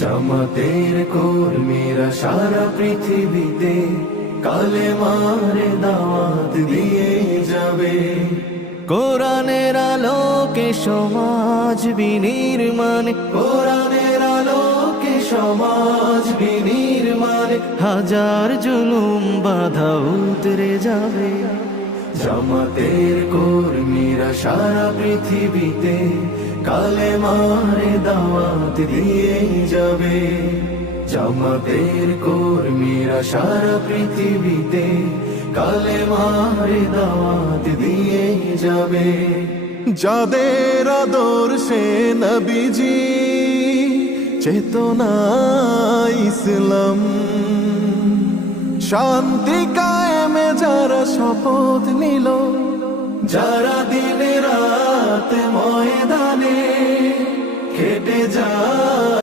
জামাতের কর্মীরা সারা পৃথিবীতে কালেমার দাওয়াত দিয়ে যাবে। কোরআনের আলোকে সমাজ বিনির্মাণ, কোরআনের আলোকে সমাজ বিনির্মাণ, হাজার জুলুম বাধা উতরে যাবে। জামাতের কর্মীরা সারা পৃথিবীতে কালেমার দাওয়াত দিয়ে যাবে। জামাতের কর্মীরা সারা পৃথিবীতে কালেমার দাওয়াত দিয়ে যাবে। যাদের আদর্শে নবীজি চেতনা ইসলাম, শান্তি কায়েমে যারা শপথ নিল, যারা দিন রাত ময়দানে খেটে যায়।